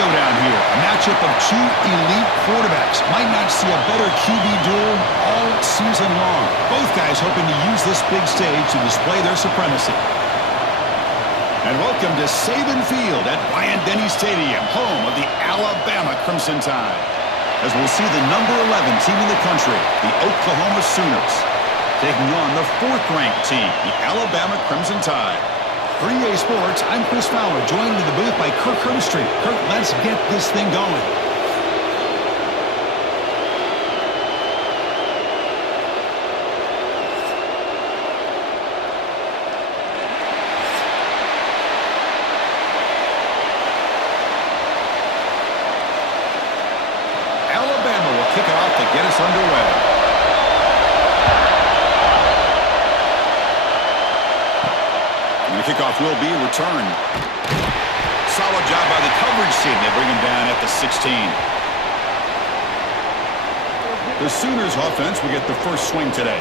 showdown here. A matchup of two elite quarterbacks. Might not see a better QB duel all season long. Both guys hoping to use this big stage to display their supremacy. And welcome to Saban Field at Bryant-Denny Stadium, home of the Alabama Crimson Tide. As we'll see the number 11 team in the country, the Oklahoma Sooners, taking on the 4th-ranked team, the Alabama Crimson Tide. For EA Sports, I'm Chris Fowler, joined in the booth by Kirk Herbstreit. Kirk, let's get this thing going. Alabama will kick it off to get us underway. The kickoff will be returned. Solid job by the coverage team. They bring him down at the 16. The Sooners offense will get the first swing today.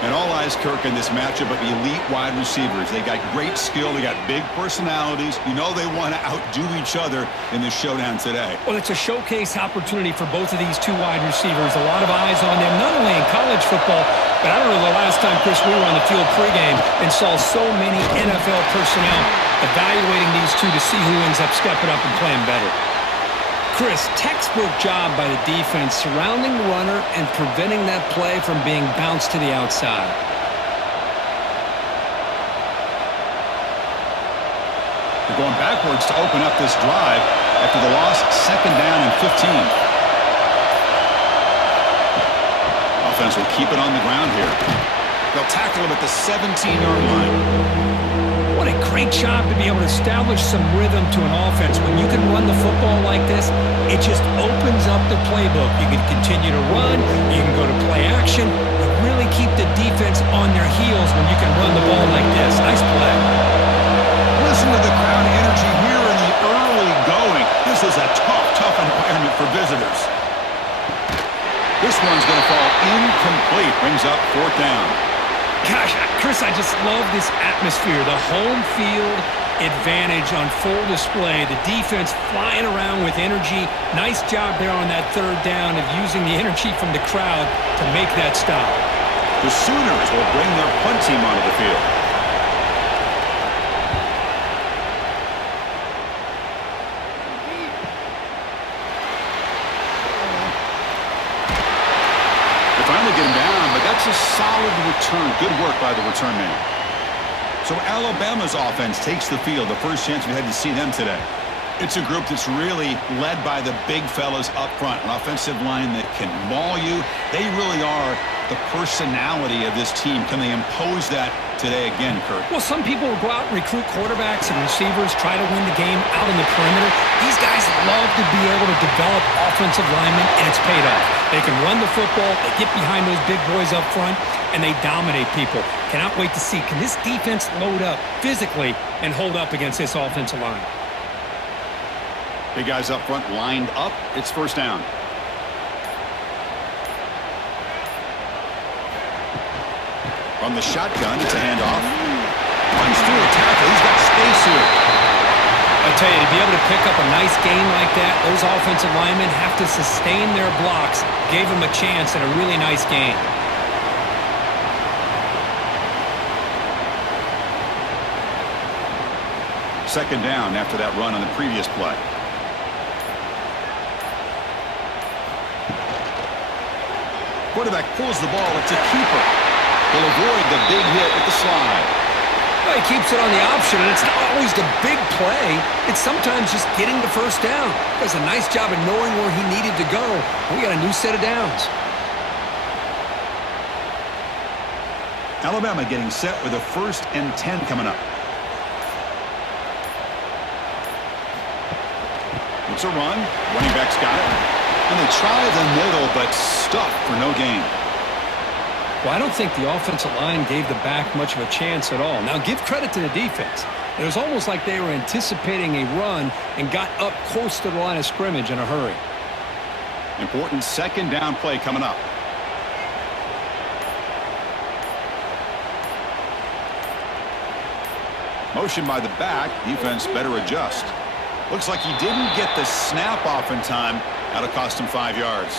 And all eyes, Kirk, in this matchup of elite wide receivers. They got great skill. They got big personalities. You know they want to outdo each other in this showdown today. Well, it's a showcase opportunity for both of these two wide receivers. A lot of eyes on them, not only in college football, but I don't know the last time, Chris, we were on the field pregame and saw so many NFL personnel evaluating these two to see who ends up stepping up and playing better. Chris, textbook job by the defense surrounding the runner and preventing that play from being bounced to the outside. They're going backwards to open up this drive after the loss, 2nd down and 15. Offense will keep it on the ground here. They'll tackle him at the 17-yard line. What a great job to be able to establish some rhythm to an offense. When you can run the football like this, it just opens up the playbook. You can continue to run. You can go to play action. You really keep the defense on their heels when you can run the ball like this. Nice play. Listen to the crowd energy here in the early going. This is a tough environment for visitors. This one's going to fall incomplete. Brings up 4th down. Gosh, Chris, I just love this atmosphere. The home field advantage on full display. The defense flying around with energy. Nice job there on that 3rd down of using the energy from the crowd to make that stop. The Sooners will bring their punt team onto the field. Finally get him down, but that's a solid return. Good work by the return man. So Alabama's offense takes the field. The first chance we had to see them today. It's a group that's really led by the big fellas up front. An offensive line that can maul you. They really are the personality of this team. Can they impose that today again, Kirk? Well, some people will go out and recruit quarterbacks and receivers, try to win the game out on the perimeter. These guys love to be able to develop offensive linemen, and it's paid off. They can run the football, they get behind those big boys up front, and they dominate people. Cannot wait to see, can this defense load up physically and hold up against this offensive line? Big guys up front lined up. It's 1st down. From the shotgun, it's a handoff. Runs through a tackle. He's got space here. I tell you, to be able to pick up a nice gain like that, those offensive linemen have to sustain their blocks. Gave him a chance at a really nice gain. Second down after that run on the previous play. Quarterback pulls the ball. It's a keeper. He'll avoid the big hit with the slide. Well, he keeps it on the option, and it's not always the big play. It's sometimes just getting the 1st down. Does a nice job of knowing where he needed to go. We got a new set of downs. Alabama getting set with a 1st and 10 coming up. It's a run. Running back's got it. And they try the middle, but stuck for no gain. Well, I don't think the offensive line gave the back much of a chance at all. Now, give credit to the defense. It was almost like they were anticipating a run and got up close to the line of scrimmage in a hurry. Important 2nd down play coming up. Motion by the back. Defense better adjust. Looks like he didn't get the snap off in time. That'll cost him 5 yards.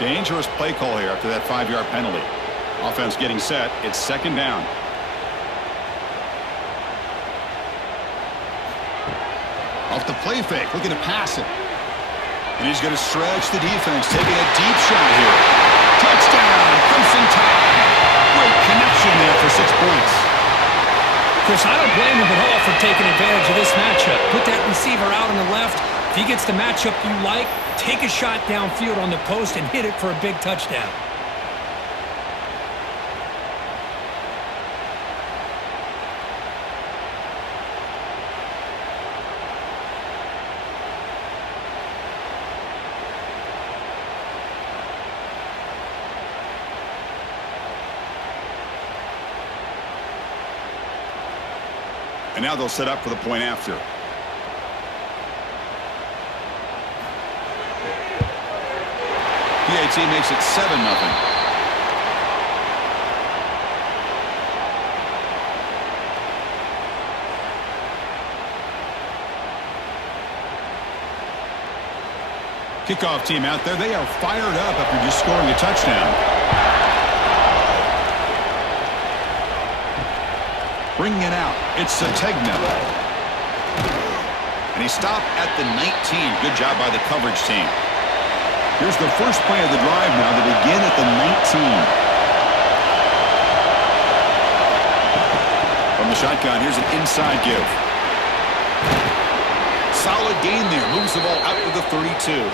Dangerous play call here after that 5-yard penalty. Offense getting set. It's second down. Off the play fake, looking to pass it. And he's going to stretch the defense, taking a deep shot here. Touchdown, Crimson Tide. Great connection there for 6 points. Chris, I don't blame him at all for taking advantage of this matchup. Put that receiver out on the left. If he gets the matchup you like, take a shot downfield on the post and hit it for a big touchdown. And now they'll set up for the point after. PAT makes it 7-0. Kickoff team out there. They are fired up after just scoring a touchdown. Bringing it out. It's Sategna. And he stopped at the 19. Good job by the coverage team. Here's the first play of the drive now to begin at the 19. From the shotgun, here's an inside give. Solid gain there. Moves the ball out to the 32.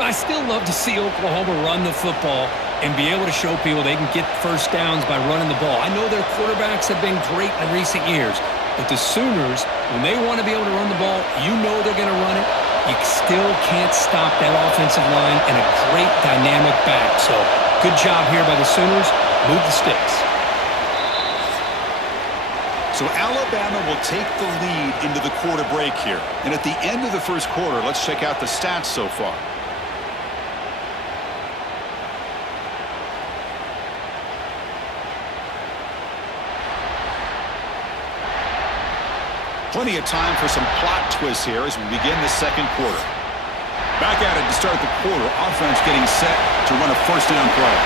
I still love to see Oklahoma run the football and be able to show people they can get first downs by running the ball. I know their quarterbacks have been great in recent years, but the Sooners, when they want to be able to run the ball, you know they're going to run it. You still can't stop that offensive line and a great dynamic back. So good job here by the Sooners. Move the sticks. So Alabama will take the lead into the quarter break here. And at the end of the first quarter, let's check out the stats so far. Plenty of time for some plot twists here as we begin the second quarter. Back at it to start the quarter. Offense getting set to run a first down play.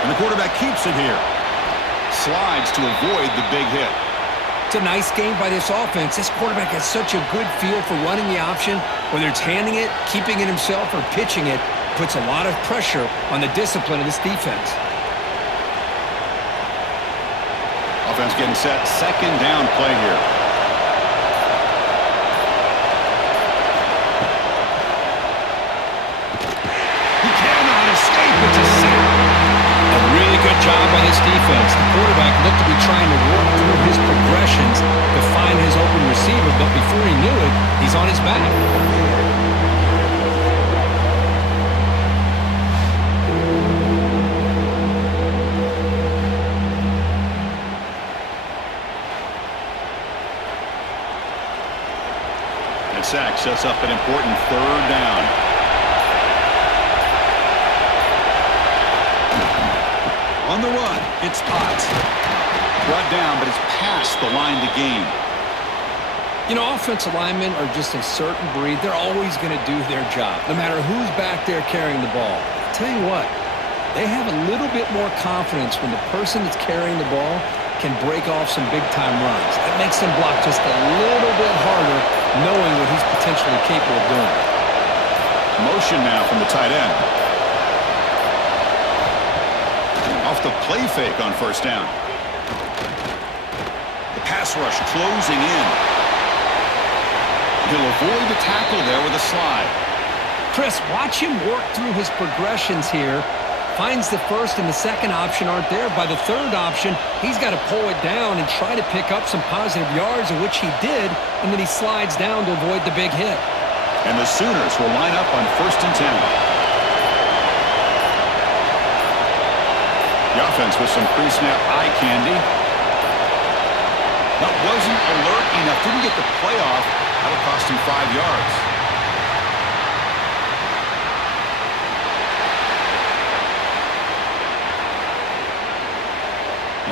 And the quarterback keeps it here. Slides to avoid the big hit. It's a nice game by this offense. This quarterback has such a good feel for running the option. Whether it's handing it, keeping it himself, or pitching it, puts a lot of pressure on the discipline of this defense. Offense getting set. Second down play here. He cannot escape. It's a sack. A really good job by this defense. The quarterback looked to be trying to work through his progressions to find his open receiver, but before he knew it, he's on his back. Sack sets up an important third down. On the run, it's Potts. Brought down, but it's past the line to gain. You know, offensive linemen are just a certain breed. They're always going to do their job, no matter who's back there carrying the ball. I'll tell you what, they have a little bit more confidence when the person that's carrying the ball can break off some big-time runs. That makes them block just a little bit harder, knowing what he's potentially capable of doing. Motion now from the tight end. Off the play fake on first down. The pass rush closing in. He'll avoid the tackle there with a slide. Chris, watch him work through his progressions here. Finds the first and the second option aren't there. By the third option, he's got to pull it down and try to pick up some positive yards, of which he did, and then he slides down to avoid the big hit. And the Sooners will line up on 1st and 10. The offense with some pre-snap eye candy. That wasn't alert enough. Didn't get the play off. That'll cost him 5 yards.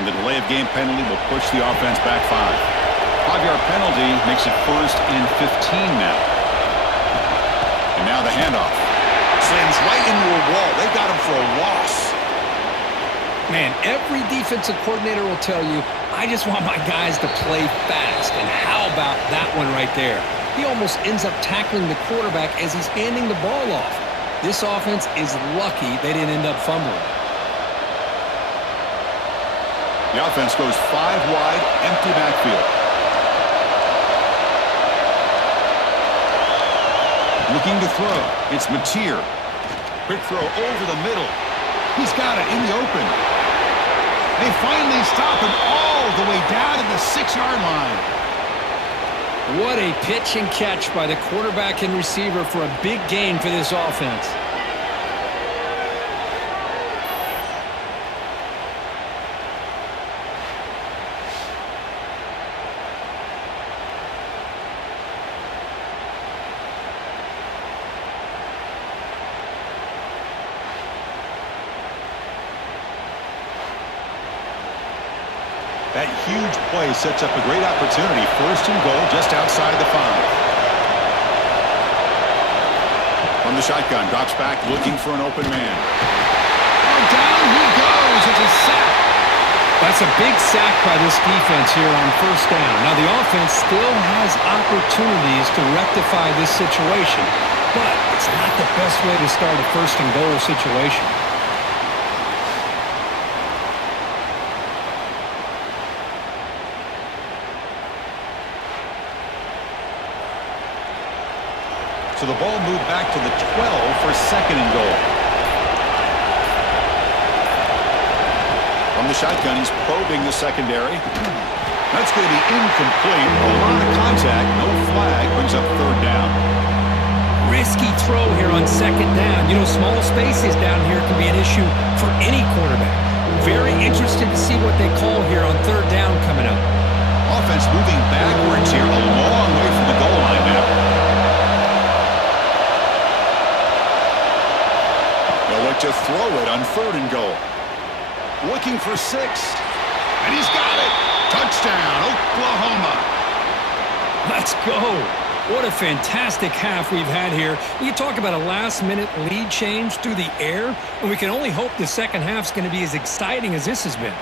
And the delay of game penalty will push the offense back 5. 5-yard penalty makes it 1st and 15 now. And now the handoff. Slams right into a wall. They got him for a loss. Man, every defensive coordinator will tell you, I just want my guys to play fast. And how about that one right there? He almost ends up tackling the quarterback as he's handing the ball off. This offense is lucky they didn't end up fumbling. The offense goes 5 wide, empty backfield. Looking to throw. It's Mateer. Quick throw over the middle. He's got it in the open. They finally stop him all the way down to the 6-yard line. What a pitch and catch by the quarterback and receiver for a big gain for this offense. That huge play sets up a great opportunity. 1st and goal just outside the 5. From the shotgun, drops back looking for an open man. Oh, down he goes. It's a sack. That's a big sack by this defense here on 1st down. Now the offense still has opportunities to rectify this situation, but it's not the best way to start a 1st and goal situation. So the ball moved back to the 12 for 2nd and goal. From the shotgun, he's probing the secondary. That's going to be incomplete. A lot of contact, no flag, brings up 3rd down. Risky throw here on 2nd down. You know, small spaces down here can be an issue for any quarterback. Very interested to see what they call here on 3rd down coming up. Offense moving backwards here, a long way from the goal line now. They'll look to throw it on 3rd and goal. Looking for 6. And he's got it. Touchdown, Oklahoma. Let's go. What a fantastic half we've had here. You talk about a last-minute lead change through the air, and we can only hope the second half's going to be as exciting as this has been.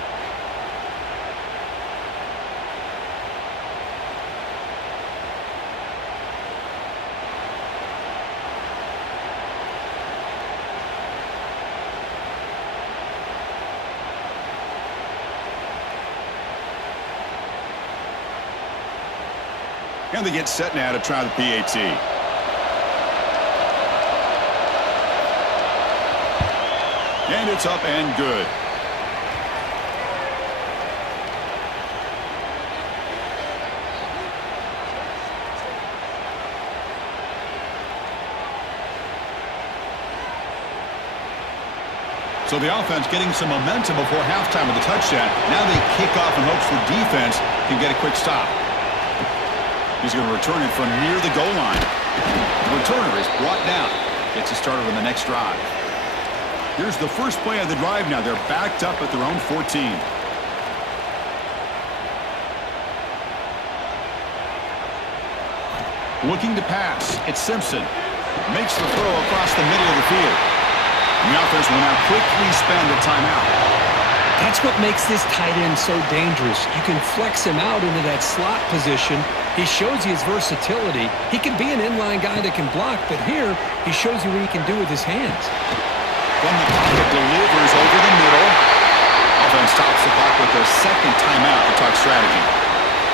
And they get set now to try the PAT. And it's up and good. So the offense getting some momentum before halftime with the touchdown. Now they kick off in hopes the defense can get a quick stop. He's going to return it from near the goal line. The returner is brought down. Gets it started on the next drive. Here's the first play of the drive now. They're backed up at their own 14. Looking to pass. It's Simpson. Makes the throw across the middle of the field. The offense will now quickly spend a timeout. That's what makes this tight end so dangerous. You can flex him out into that slot position. He shows you his versatility. He can be an inline guy that can block, but here he shows you what he can do with his hands. From the pocket, delivers over the middle. Offense stops the clock with their 2nd timeout to talk strategy.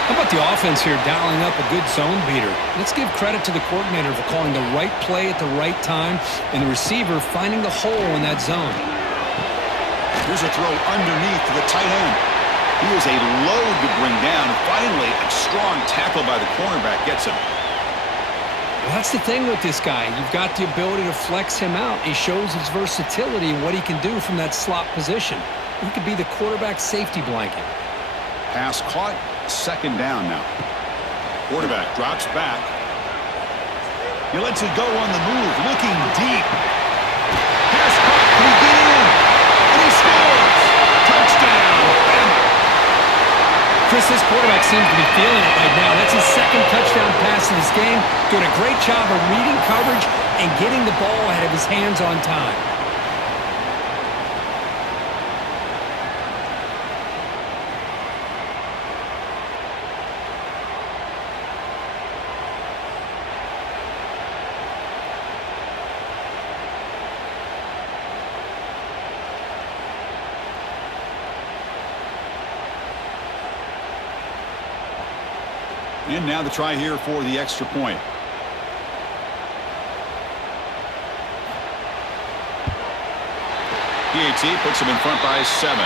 How about the offense here dialing up a good zone beater? Let's give credit to the coordinator for calling the right play at the right time and the receiver finding the hole in that zone. Here's a throw underneath to the tight end. He is a load to bring down. Finally, a strong tackle by the cornerback gets him. Well, that's the thing with this guy. You've got the ability to flex him out. He shows his versatility and what he can do from that slot position. He could be the quarterback safety blanket. Pass caught. 2nd down now. Quarterback drops back. He lets it go on the move. Looking deep. Pass caught. Can he get in? And he scores. Touchdown. Chris, this quarterback seems to be feeling it right now. That's his second touchdown pass in this game. Doing a great job of reading coverage and getting the ball out of his hands on time. And now the try here for the extra point. PAT puts him in front by 7.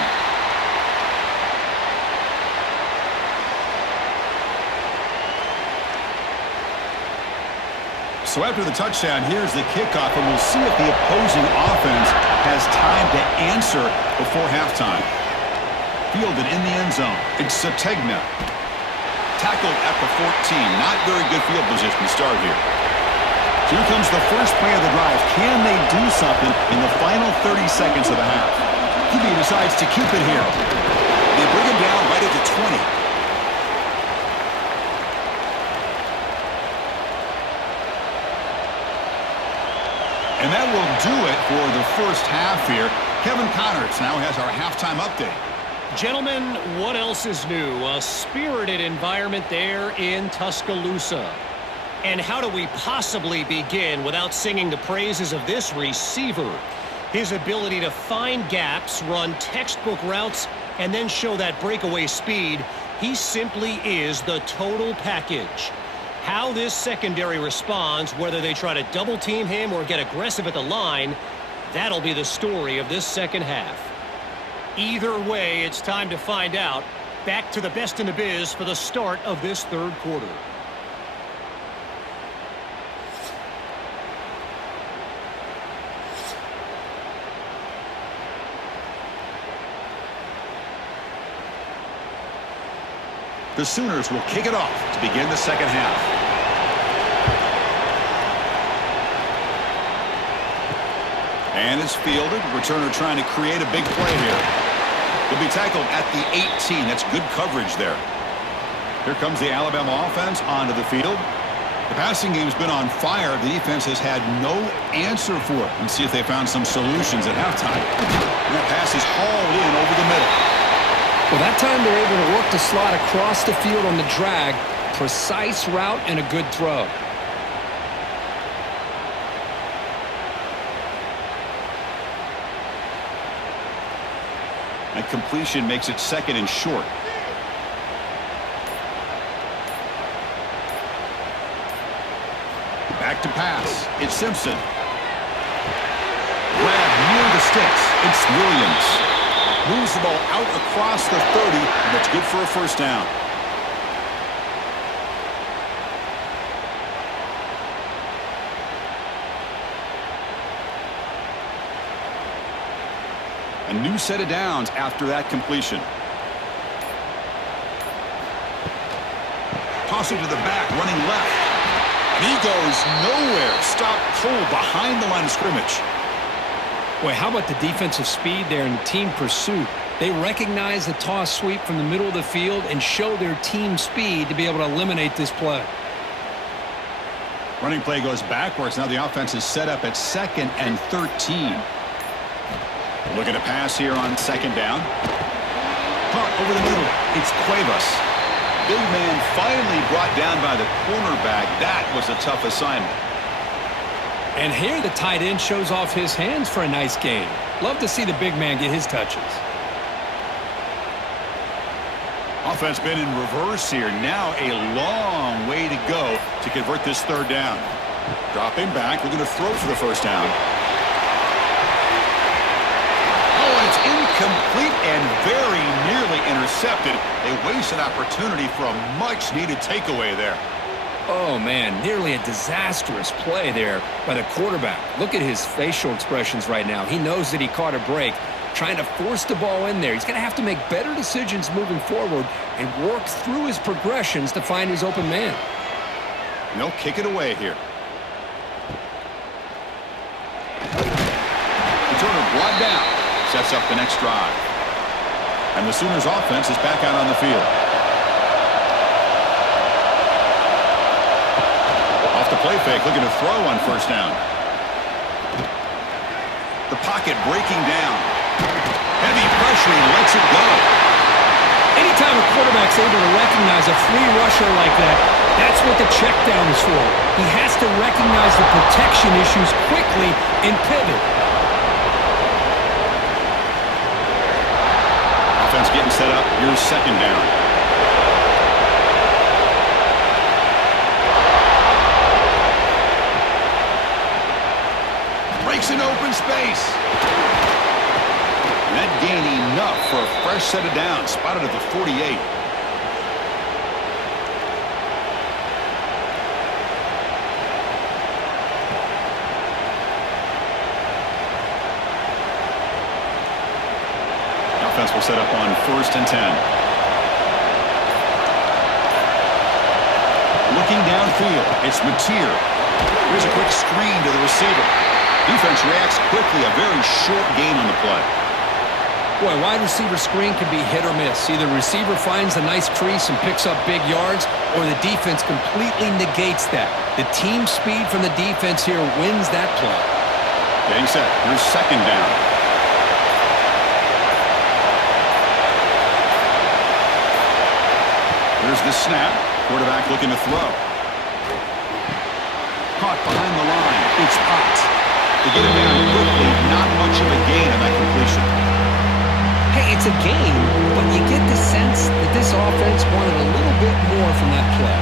So after the touchdown, here's the kickoff, and we'll see if the opposing offense has time to answer before halftime. Fielded in the end zone. It's Sategna. Tackled at the 14. Not very good field position to start here. Here comes the first play of the drive. Can they do something in the final 30 seconds of the half? QB decides to keep it here. They bring him down right at the 20. And that will do it for the first half here. Kevin Connors now has our halftime update. Gentlemen, what else is new? A spirited environment there in Tuscaloosa. And how do we possibly begin without singing the praises of this receiver? His ability to find gaps, run textbook routes, and then show that breakaway speed. He simply is the total package. How this secondary responds, whether they try to double team him or get aggressive at the line, that'll be the story of this second half. Either way, it's time to find out. Back to the best in the biz for the start of this third quarter. The Sooners will kick it off to begin the second half. And it's fielded. Returner trying to create a big play here. He'll be tackled at the 18. That's good coverage there. Here comes the Alabama offense onto the field. The passing game's been on fire. The defense has had no answer for it. Let's see if they found some solutions at halftime. And that pass is hauled in over the middle. Well, that time they're able to work the slot across the field on the drag. Precise route and a good throw. That completion makes it second and short. Back to pass. It's Simpson. Grab near the sticks. It's Williams. Moves the ball out across the 30, and that's good for a first down. A new set of downs after that completion. Toss it to the back, running left. And he goes nowhere. Stop cold behind the line of scrimmage. Boy, how about the defensive speed there and the team pursuit? They recognize the toss sweep from the middle of the field and show their team speed to be able to eliminate this play. Running play goes backwards. Now the offense is set up at 2nd and 13. Looking to pass here on 2nd down. Caught over the middle. It's Cuevas. Big man finally brought down by the cornerback. That was a tough assignment. And here the tight end shows off his hands for a nice gain. Love to see the big man get his touches. Offense been in reverse here. Now a long way to go to convert this third down. Dropping back. We're going to throw for the first down. Oh, it's incomplete and very nearly intercepted. They waste an opportunity for a much-needed takeaway there. Oh, man, nearly a disastrous play there by the quarterback. Look at his facial expressions right now. He knows that he caught a break, trying to force the ball in there. He's going to have to make better decisions moving forward and work through his progressions to find his open man. No, kick it away here. Returner brought down. Sets up the next drive. And the Sooners offense is back out on the field. Off the play fake, looking to throw on first down. The pocket breaking down. Heavy pressure, he lets it go. Anytime a quarterback's able to recognize a free rusher like that, that's what the check down is for. He has to recognize the protection issues quickly and pivot. Offense getting set up. Here's second down. Breaks an open space. That gain enough for a fresh set of downs. Spotted at the 48. Offense will set up on 1st and 10. Looking downfield, it's Mateer. Here's a quick screen to the receiver. Defense reacts quickly, a very short gain on the play. Boy, wide receiver screen can be hit or miss. Either the receiver finds a nice crease and picks up big yards, or the defense completely negates that. The team speed from the defense here wins that play. Getting set. Here's second down. Here's the snap. Quarterback looking to throw. Caught behind the line. It's Potts. To get it down quickly, not much of a gain on that completion. Hey, it's a game, but you get the sense that this offense wanted a little bit more from that play.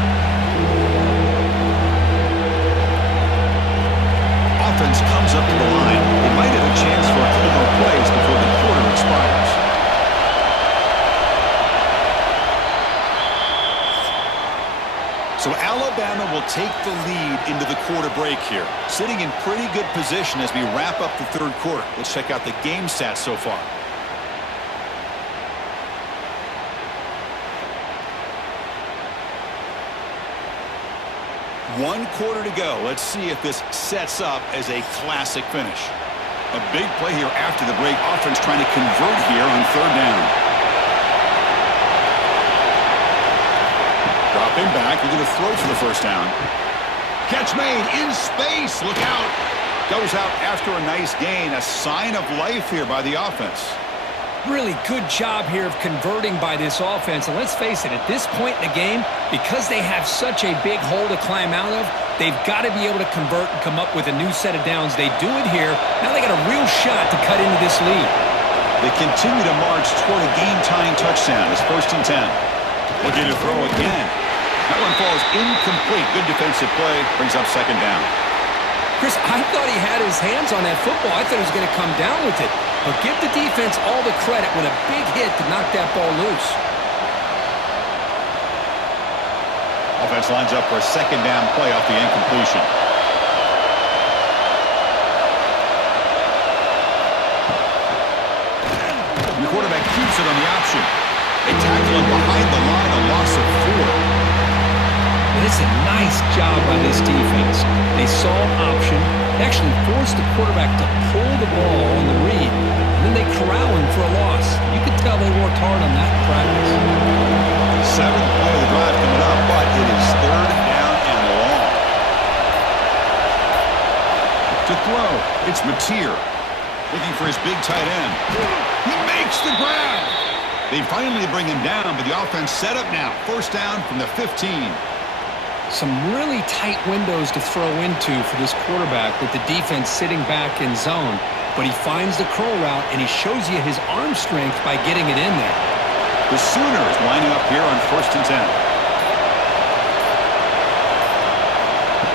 Offense comes up to the line. They might have a chance for a couple more plays before the quarter expires. So Alabama will take the lead into the quarter break here. Sitting in pretty good position as we wrap up the third quarter. Let's check out the game stats so far. One quarter to go. Let's see if this sets up as a classic finish. A big play here after the break. Offense trying to convert here on third down. Dropping back. We're going to throw for the first down. Catch made in space. Look out. Goes out after a nice gain. A sign of life here by the offense. Really good job here of converting by this offense. And let's face it, at this point in the game, because they have such a big hole to climb out of, they've got to be able to convert and come up with a new set of downs. They do it here. Now they got a real shot to cut into this lead. They continue to march toward a game-tying touchdown. It's 1st and 10. Looking to throw again. That one falls incomplete. Good defensive play. Brings up second down. Chris, I thought he had his hands on that football. I thought he was going to come down with it. But give the defense all the credit with a big hit to knock that ball loose. Offense lines up for a second down play off the incompletion. The quarterback keeps it on the option. They tackle him behind the line, a loss of 4. It's a nice job by this defense. They saw option, they actually forced the quarterback to pull the ball on the read, and then they corral him for a loss. You could tell they worked hard on that in practice. 7th play of the drive coming up, but it is third down and long. To throw, it's Mateer. Looking for his big tight end. He makes the grab. They finally bring him down, but the offense set up now. First down from the 15. Some really tight windows to throw into for this quarterback with the defense sitting back in zone. But he finds the curl route, and he shows you his arm strength by getting it in there. The Sooners lining up here on 1st and 10.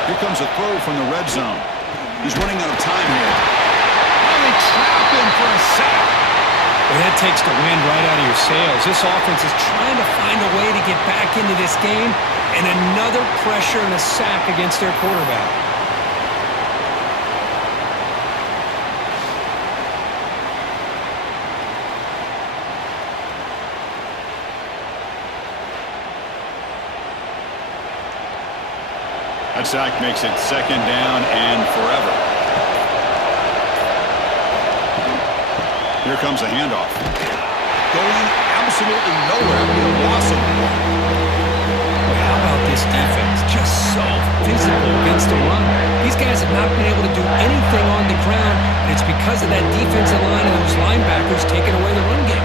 Here comes a throw from the red zone. He's running out of time here. And they trap him for a sack. Well, that takes the wind right out of your sails. This offense is trying to find a way to get back into this game, and another pressure and a sack against their quarterback. That sack makes it second down and forever. Here comes a handoff. Going absolutely nowhere. A loss of 1. How about this defense. Just so physical against the run. These guys have not been able to do anything on the ground, and it's because of that defensive line and those linebackers taking away the run game.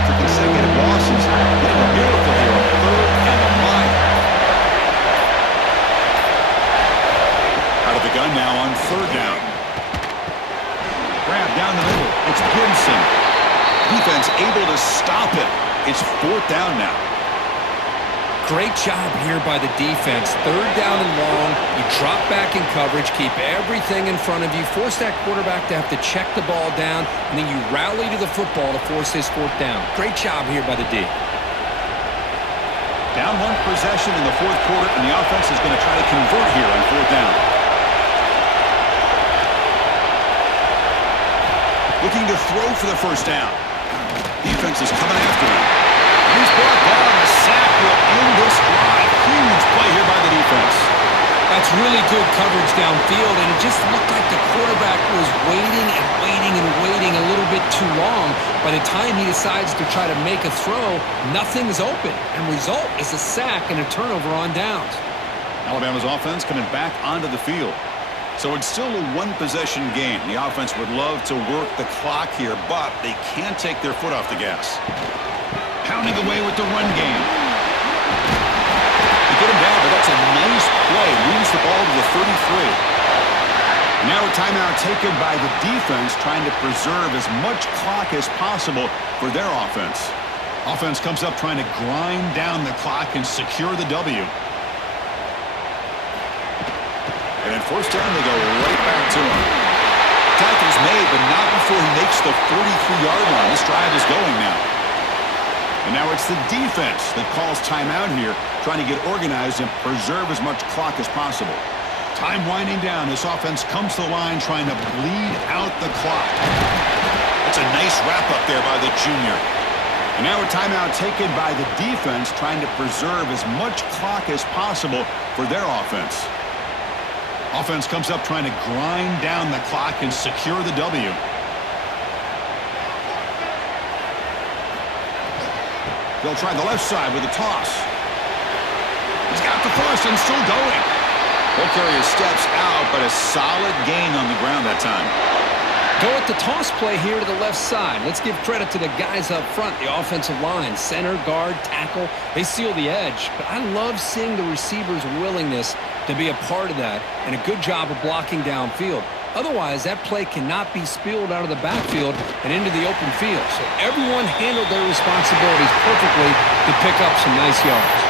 After consecutive losses, getting a miracle here on 3rd and a line. Out of the gun now on 3rd down. Grab down the middle. It's Gibson. Defense able to stop it. It's 4th down now. Great job here by the defense. 3rd down and long. You drop back in coverage, keep everything in front of you, force that quarterback to have to check the ball down, and then you rally to the football to force this 4th down. Great job here by the D. Down 1 possession in the 4th quarter, and the offense is going to try to convert here on 4th down. Looking to throw for the 1st down. Defense is coming after him. He's brought down. A sack will end this drive. Huge play here by the defense. That's really good coverage downfield, and it just looked like the quarterback was waiting and waiting and waiting a little bit too long. By the time he decides to try to make a throw, nothing's open, and result is a sack and a turnover on downs. Alabama's offense coming back onto the field. So it's still a 1-possession game. The offense would love to work the clock here, but they can't take their foot off the gas. Pounding away with the run game. They get him down, but that's a nice play. Moves the ball to the 33. Now a timeout taken by the defense, trying to preserve as much clock as possible for their offense. Offense comes up trying to grind down the clock and secure the W. And at 1st down, they go right back to him. Tackle's made, but not before he makes the 43-yard line. This drive is going now. And now it's the defense that calls timeout here, trying to get organized and preserve as much clock as possible. Time winding down. This offense comes to the line, trying to bleed out the clock. That's a nice wrap-up there by the junior. And now a timeout taken by the defense, trying to preserve as much clock as possible for their offense. Offense comes up trying to grind down the clock and secure the W. They'll try the left side with a toss. He's got the first and still going. Ball carrier steps out, but a solid gain on the ground that time. Go with the toss play here to the left side. Let's give credit to the guys up front, the offensive line, center, guard, tackle. They seal the edge. But I love seeing the receiver's willingness to be a part of that and a good job of blocking downfield. Otherwise, that play cannot be spilled out of the backfield and into the open field. So everyone handled their responsibilities perfectly to pick up some nice yards.